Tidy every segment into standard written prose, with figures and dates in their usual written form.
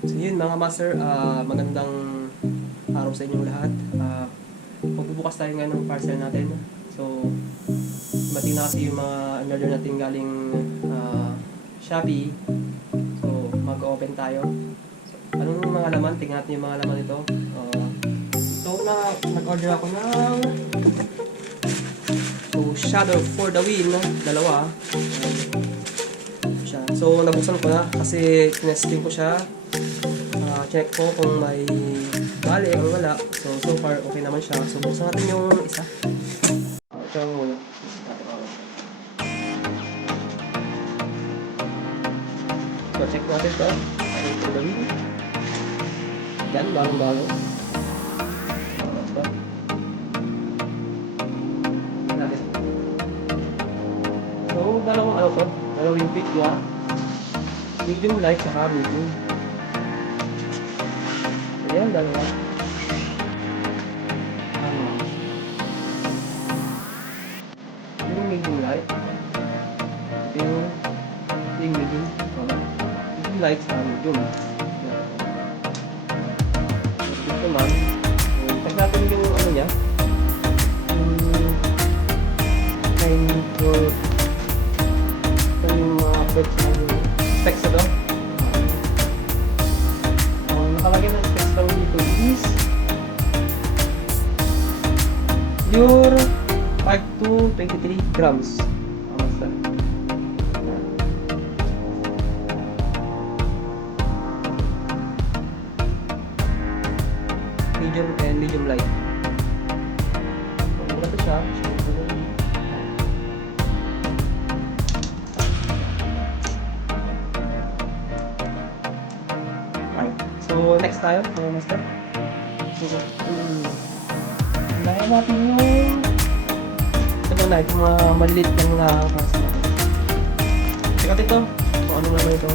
So yun mga master, magandang araw sa inyong lahat. Magbubukas tayo ngayon ng parcel natin. So, bati na kasi yung mga order natin galing Shopee. So, mag-open tayo. So, anong mga laman? Tingnan natin yung mga laman nito. Ito na, nag-order ako ng Shadow for the Win, dalawa. Siya. So, nabuksan ko na kasi tinesting ko siya. Check ko kung may bali o wala. So far okay naman siya. So buksan natin yung isa. Ito yung muna. So check natin ito. Ano ito gawin? Yan, bagong-bago. Ito. Natin. So dalawang ano to? Dalawang pick ya. Medium light saka medium. Ayan, dalawa. Yung medium light. Yung medium. Medium light sa medium. Ito naman. Tag natin yung ano niya. Yung mga specs na to. Nakalagay ng specs lang dito is your 5 to 23 grams. Basta. Medium and medium light. So, ito siya. So, next tayo, mga master. So, unahin natin yung ito na, itong mga maliit lang na pasta. Check out ito, kung ano naman ito.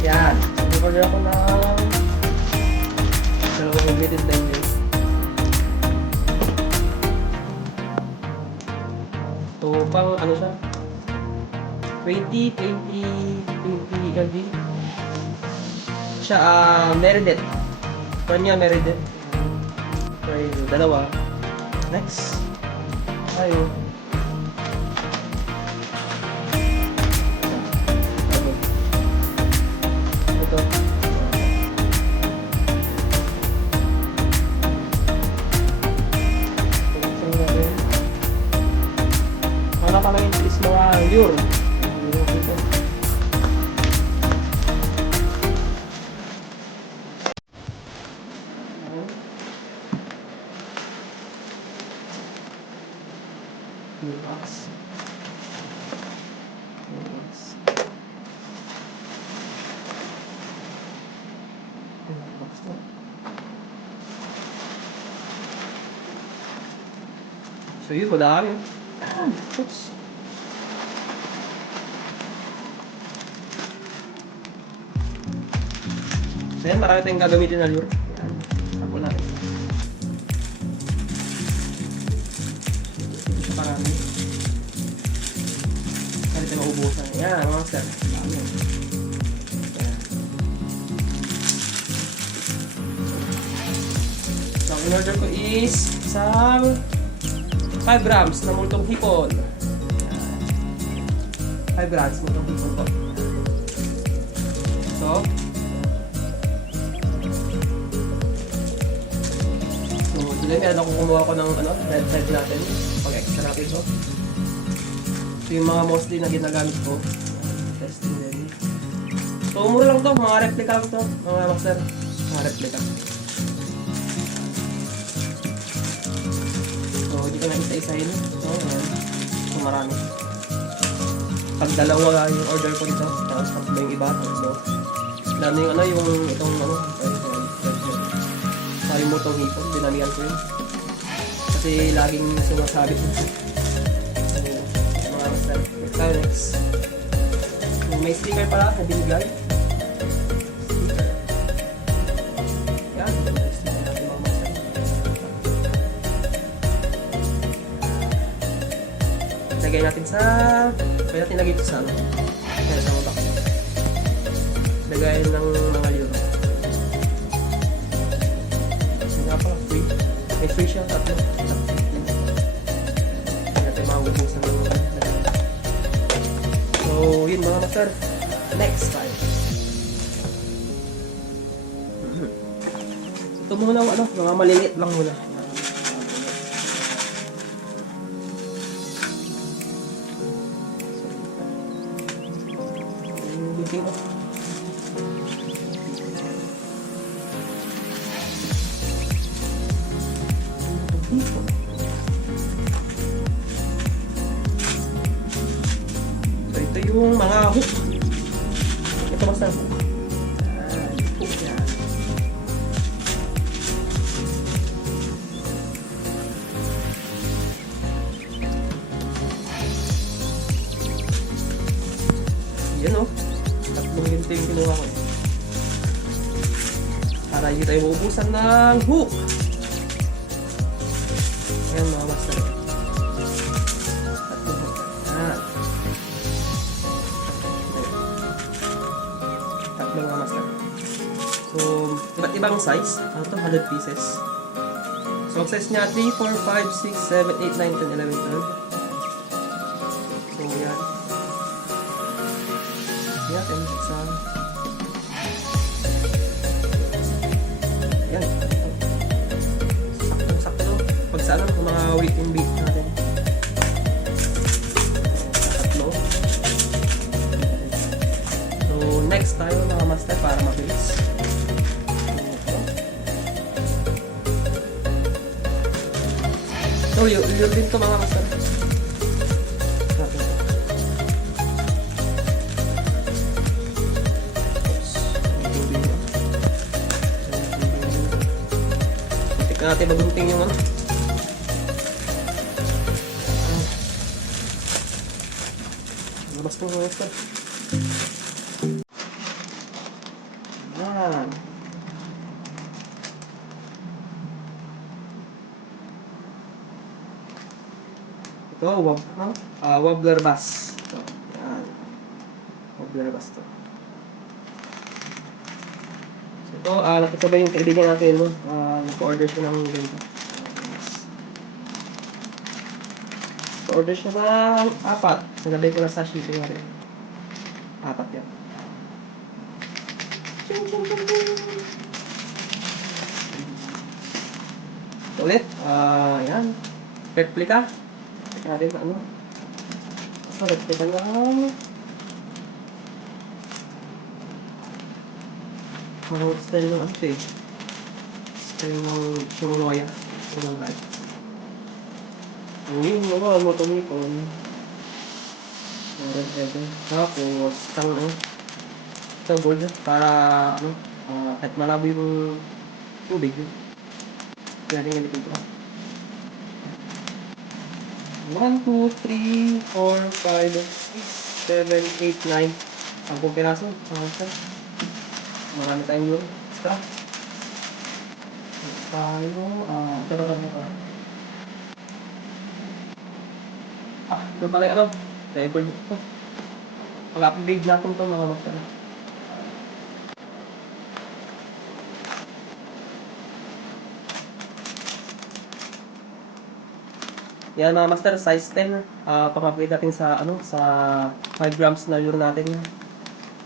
Yan, nag-order ako ng dalawang limited time din. So, pang ano siya? 20 LB siya, Meredith. Kanya Meredith. Try dalawa. Next. Tayo. Ito. Wala ka lang yung is mga lure. Box. So yun, madami. Oops. So yan, marami tayong gagamitin na lure. Yan, ako natin. Parami. Kaya tayo maubusan. Yan, mga sir. Dami. Yan. So, ang in-order ko is isang 5 grams na multong hipon. Yan. 5 grams multong hipon po. So, today meron akong kumuha ko ng red side natin. Pag-extra natin ito. So yung mga mostly na ginagamit ko. Testing din. So mura lang to, mga replica lang to. Mga master, mga replica. So hindi ko na isa-isahin. So ayan. So marami. Pag dalawa yung order ko dito, tapos pag yung iba. So lalo yung yung itong sabi mo itong hipon, dinamihan ko yun. Kasi laging sumasabi ko. Mga master. Next. May sticker pala na binigay. Yan. Sticker natin mga master. Lagay natin sa... Pwede natin lagay ito sa ano. Gaya ng mga euro. Kasi nga pala, free. May free siya, tatlo. Hindi natin mauubusan ng so, yun mga master. Next time. Ito muna ang mga maliliit lang muna. Tingnan. So ito yung mga hook. Ito basta hook. Hook yan. Yan o. Tatlong ganito yung kinuha ko. Para hindi tayo maubusan ng hook. Ayan mga master. Tatlong hook. Ayan. Tatlong mga master. So, iba't ibang size. Ano to? 100 pieces. So, ang size niya 3, 4, 5, 6, 7, 8, 9, 10, 11, 12. So, yan. Yan, sa yan. Sakto-sakto. Pag sa ano, kung mga weight and beat natin. Tatlo. So, next tayo mga master para mabilis. So, yun din to mga master. Natin magunting yung ano. Labas ko mga ito. Yan. Ito, wobbler bass. Ito, yan. Wobbler bass to. So, ito, nakasabay yung kaibigan natin, no? Nag-order siya ng ganito. Nag-order siya ng 4. Nagabay ko na sa shipping na rin. 4 yan. Ulit, yan. Replica. Check natin ano. So, replica lang. Mga style ng ano siya eh. Style ng Shimonoya. Shimonoya. Yun, mga motomipon. Red header. Tapos, isang gold para, kahit malabo yung tubig. Kaya rin ganito ito. 1, 2, 3, 4, 5, 6, 7, 8, 9. 10 piraso. Marami tayong yun. Extra. Tayo, ito. Ito pala yung level ito. Pag-upgrade natin ito mga master. Yan mga master, size 10. Pang-upgrade natin sa sa 5 grams na lure natin.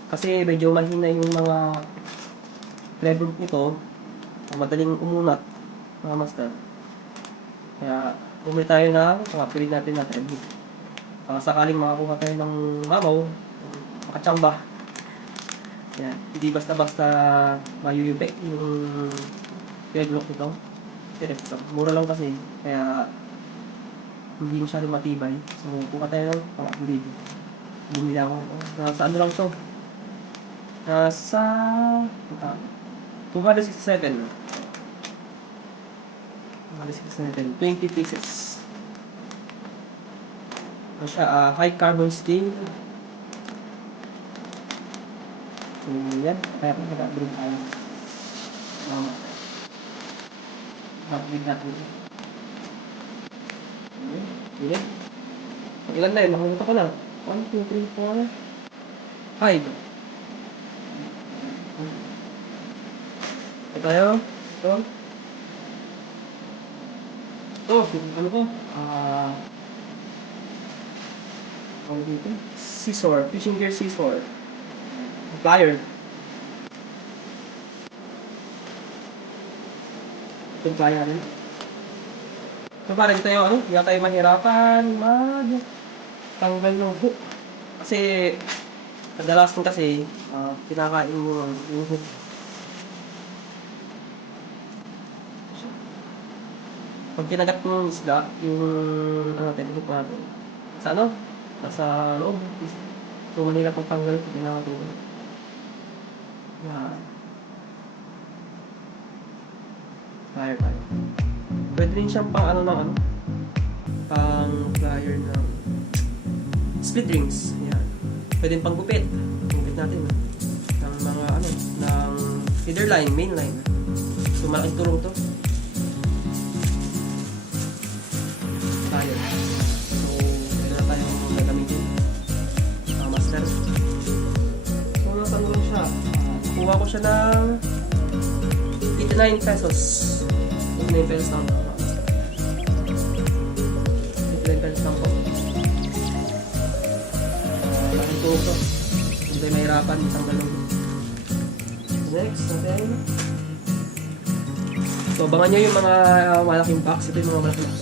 Kasi medyo mahina yung mga level nito. Madaling umunat mga master. Kaya bumili tayo na pang-upgrade natin. Sakaling makakuha tayo ng mamaw, makatsamba. Yan. Hindi basta-basta mayuyubek yung deadlock nito. Mura lang kasi. Kaya hindi masyadong matibay. So, kuha tayo ng pang-upgrade. Bumili ako. Nasa ano lang to? Nasa 267. 20 pieces. Ano siya? High carbon steel. So, yan. Kaya kung nag-upgrade tayo. Upgrade natin. Yan. Ilan na yun? Nakalimutan ko lang. 1, 2, 3, 4, 5. Ito tayo. Ito. Ito. Ano ko? Ano dito? Scissor. Fishing gear scissor. Plier. Ito plier rin. So para dito tayo, hindi na tayo mahirapan tanggal ng hook. Kasi kadalasan kasi kinakain mo yung hook. Pag kinagat mo yung isda, yung hook natin, sa nasa loob. So manila pang tanggal, pinakatulog. Yan. Plier tayo. Pwede rin siyang pang pang plier ng split rings. Yan. Pwede pang gupit. Gupit natin. Ng mga ng feeder line, main line. So malaking tulong to. Plier. So, pwede na tayong gagamitin. Master. So, nasa tulong siya. Kuha ko siya ng 89 pesos. 89 pesos lang. 89 pesos lang po. Malaking tulong to. Hindi tayo mahirapan. Itang galong. Next natin. So, abangan nyo yung mga malaking box. Ito yung mga malaking box.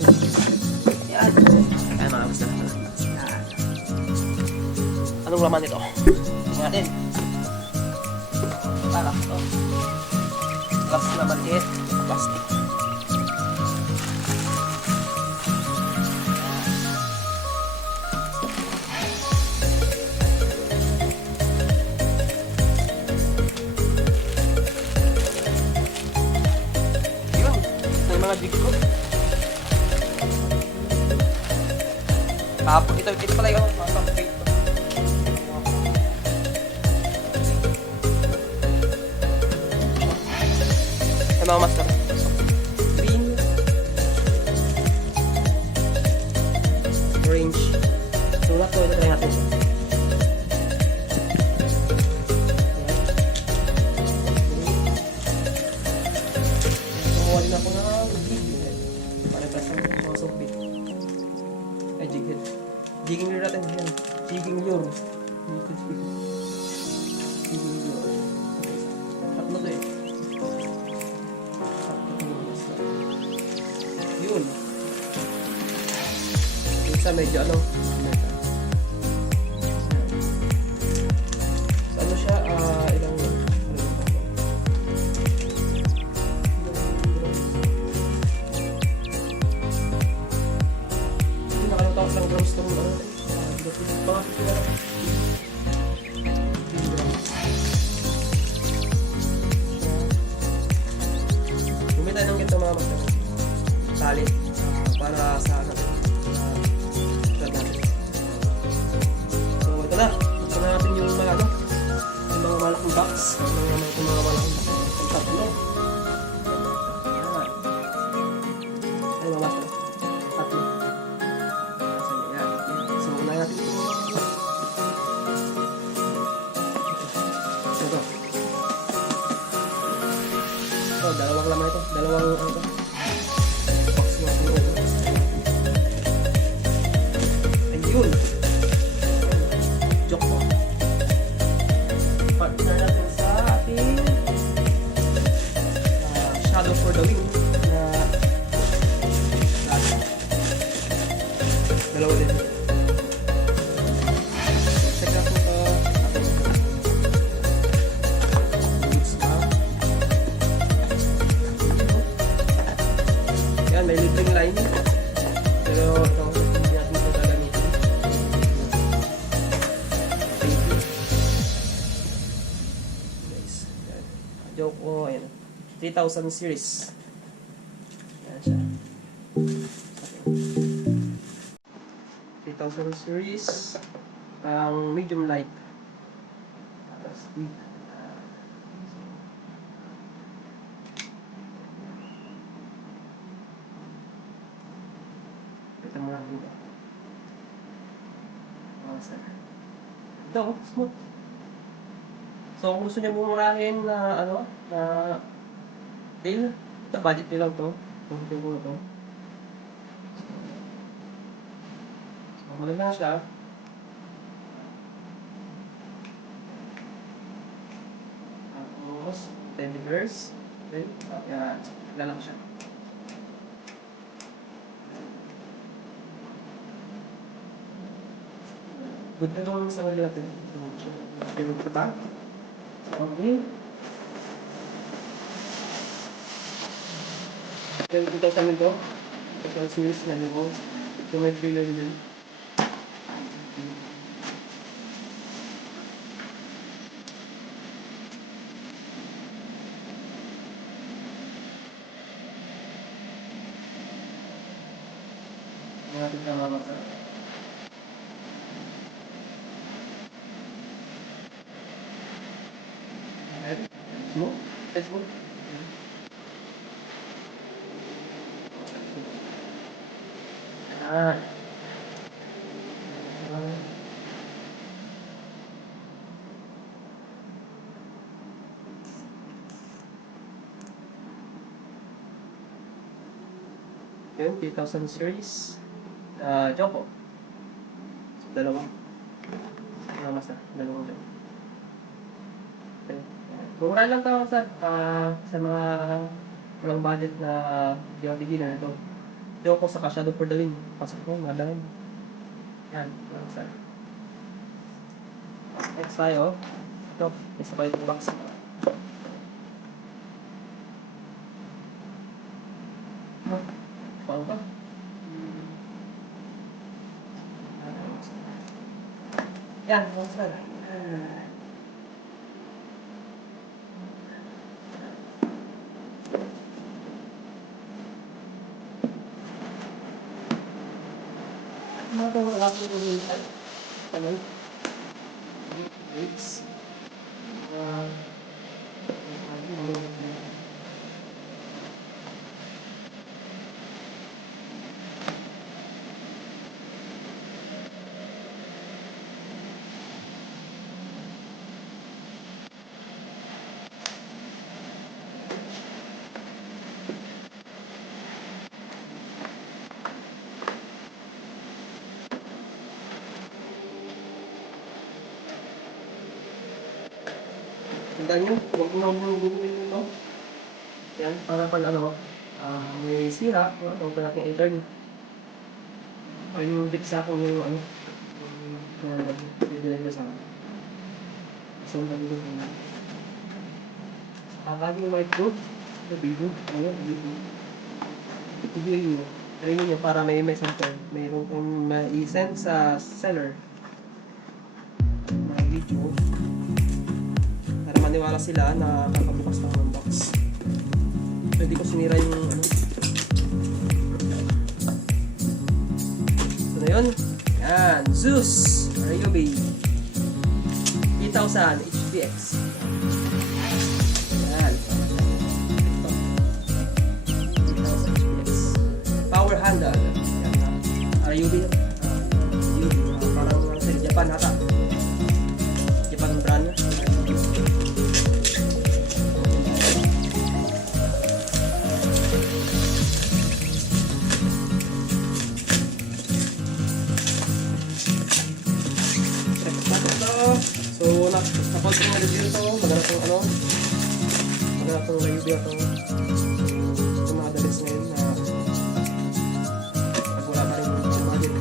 Yan. Ayan mga box na. Yan. Anong laman nito? Tingnan natin. Para ito. Glass na maliit. Plastic. Mga jig ko. Tapos ito pala yung mga plate ko. Ay mga master. Green. Orange. Sulat ko, ito try natin. Kukuha din ako na jigging lure natin yan. Jigging lure. Jigging lure. Shot na to eh. Yun. Isa medyo so siya, ilang nakalimutan ko lang grams itong mga bumita ng ganito mga master tali para sa so ito na ito na natin yung mga yung mga malaking box yung mga malaking box yung tatlo ay mga master tatlo. So unahin natin ito. Ito, dalawang laman ito. Dalawang box na ito. Ayun. Joke po. Partner natin sa ating Shadow for the Wing na dalawa din. Check out ito. Yan, may libreng line. Pero ito, hindi natin ito gagamitin. Thank you. Guys, yan. Joke ko, ayan. 3000 series. Yan siya. 3000 series. Ang medium light. Tapos, ito mo lang dito. Ito, smooth. So kung gusto niyo bumurahin na ano, na deal, sa budget niyo lang to. Kung hindi ko to. So maganda siya. Tapos, teddy bears. Okay, yan. Lang siya. Good na naman sa kanila natin. Okay, ito ba? Okay. Then, ito sa amin to. Ito ang series na nyo. Ito may trailer din. Mga natin na mga sa. Facebook? Facebook? Ah. Yun, 2000 series. Joko. Dalawa. Mas na. Dalawang Joko. Okay. Mura lang to sa mga walang budget na di ako beginner ito. Joko sa Shadow for the Wind. Pasok mo, madami. Yan. Sa next tayo. Ito. Isa pa yung box. Paano ba? Yan, monster. Ano ito? Wala ko yung ano? Weights. Tandaan nyo, huwag mo nang gugawin ito. Yan, para pag ano, may sira, o pa natin i-turn. O yung diksa ko yung ano, yung bibili ko sa so, nabili ko na. Lagi yung white good, nabili, ayun, nabili. Ibigay nyo, try nyo para may sample. Mayroon kong ma-send sa seller. May video. Para maniwala sila na kakabukas lang ng box. Pwede ko sinira yung ano. So na yun. Yan. Zeus Ryobi 3000 HPX. Yan. 3000 HPX. Power handle. Yan na. Ryobi. Parang sa Japan ata. Japan brand. So, na-content na review ito. Maganda itong ano. Maganda itong review ito. Ito mga dalis ngayon na pag wala pa rin yung budget.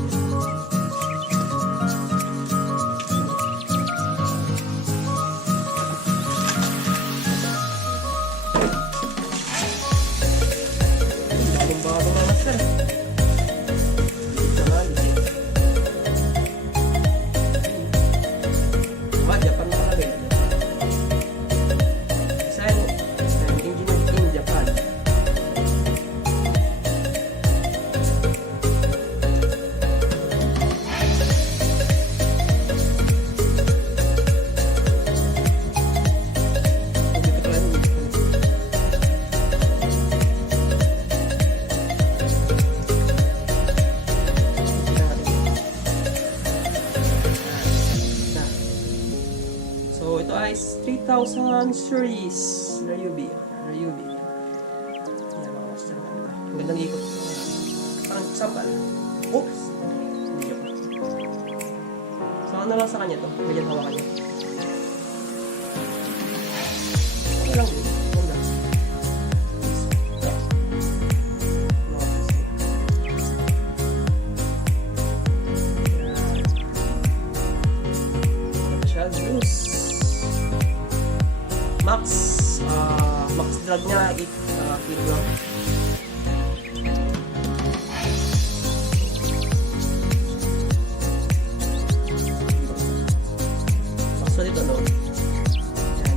Bagong-bagong mga master. Japan na talaga. Design engineered in Japan. 3000 series Ryubi. Ryubi. Yan mga master natin. Ang gandang ikot. Parang sampal. Oops! Hindi joke. So ano lang sa kanya to? Ganyan hawakan niya. Ano lang din. Ganda. Juice. Max drag niya 8 kilogram. Actually ito no,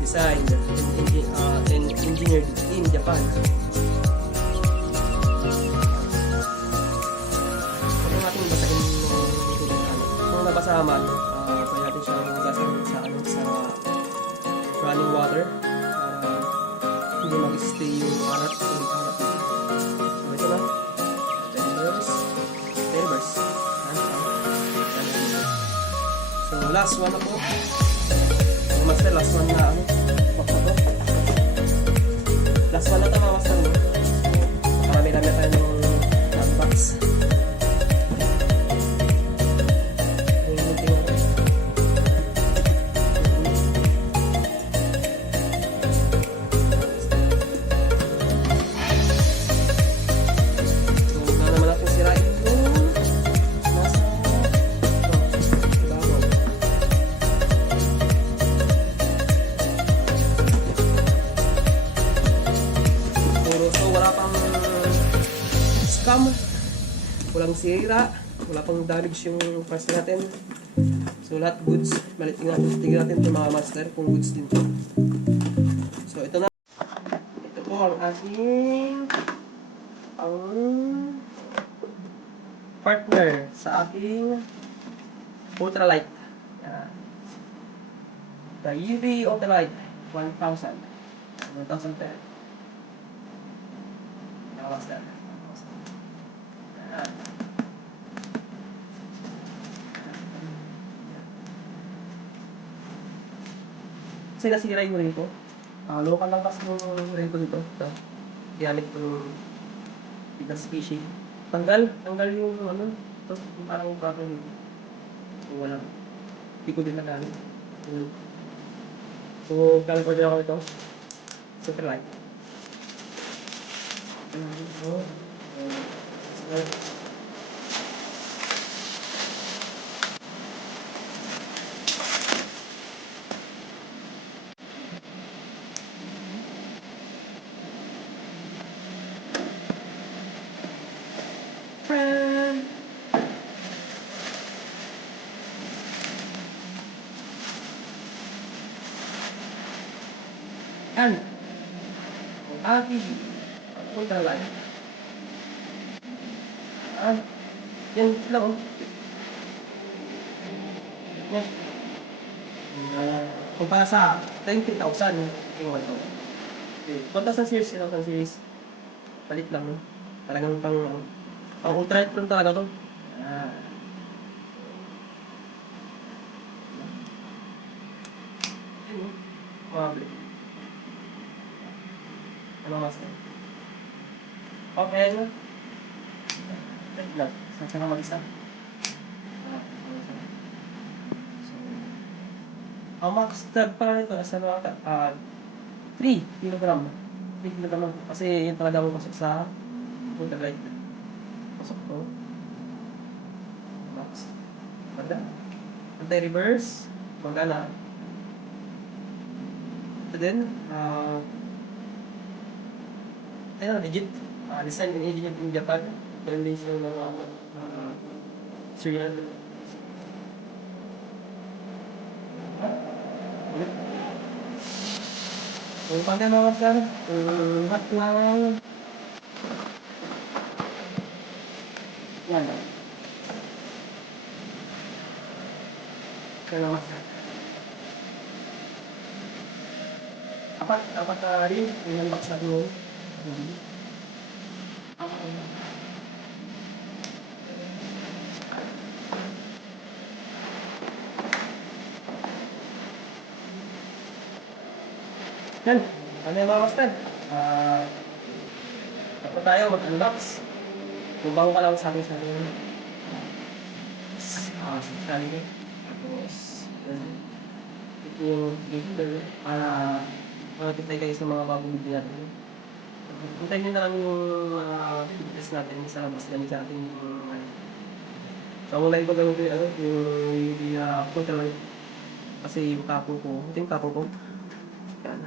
designed and engineered in Japan. Huwag natin basahin kung nabasa man. Pwede natin siyang gasan sa running water para hindi mag-stay yung alat. So ito na, Telebers. So last one na po. So master, last one na box na to. Last one na ito mga master mo. Marami-rami tayo ng box. Walang sira, wala pang damage yung parts natin. So lahat goods. Tingnan natin ito mga master kung goods din to. So ito na. Ito po ang aking partner sa aking ultralight. Yan. The UV Ultralight 1000. 1010. Mga master. Kasi nasira yung rin ko. Local lang kasi yung rin ko dito. Ito. Ginamit ko yung biglang species. Tanggal yung ano. Ito, parang bakit walang. Hindi ko din nagamit. So, gamit ko din ako ito. Super light. Friend. Yan. Aking ultralight. Yan lang oh. Yan. Kumpara sa 20,000 yung ano. 1,000 series, 1,000 series. Palit lang no. Talagang pang ultralight lang talaga to. Mabili. Ano mas? Okay na. Wait lang. Saan ka mag-isa? Ang max tag pa rin ito, sa mga 3 kilogram. 3 kilogram. Kasi yun talaga ako pasok sa ultralight. Pasok to. Max. Maganda. Anti-reverse. Magana. Ito din. Ayun, legit. Design and engineered in Japan. Meron din silang mga serial. Kung paano naman sir? Hot lang. Yan. Kaya naman sir. Apat na rin. Yung box na doon. Yan. Ano yung mga master? Tapos tayo mag-unbox. Kung bago ka lang sa akin sa akin. Sa akin. Tapos, yan. Ito yung gift para makakita kayo sa mga bagong video natin. Hintayin nyo na lang yung test natin sa labas namin sa ating sa online ko lang yung control. Kasi yung kapo ko, ito yung kapo ko. Yan.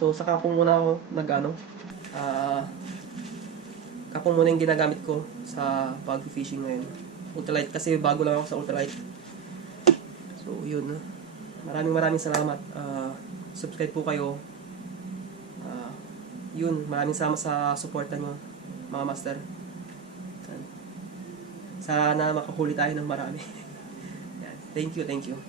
So sa kapo muna ako nag-ano. Kapo muna yung ginagamit ko sa pag-fishing ngayon. Ultralight kasi bago lang ako sa ultralight. So yun. Maraming salamat. Subscribe po kayo. Yun, maraming salamat sa suporta nyo, mga master. Sana makahuli tayo ng marami. Yan. Thank you.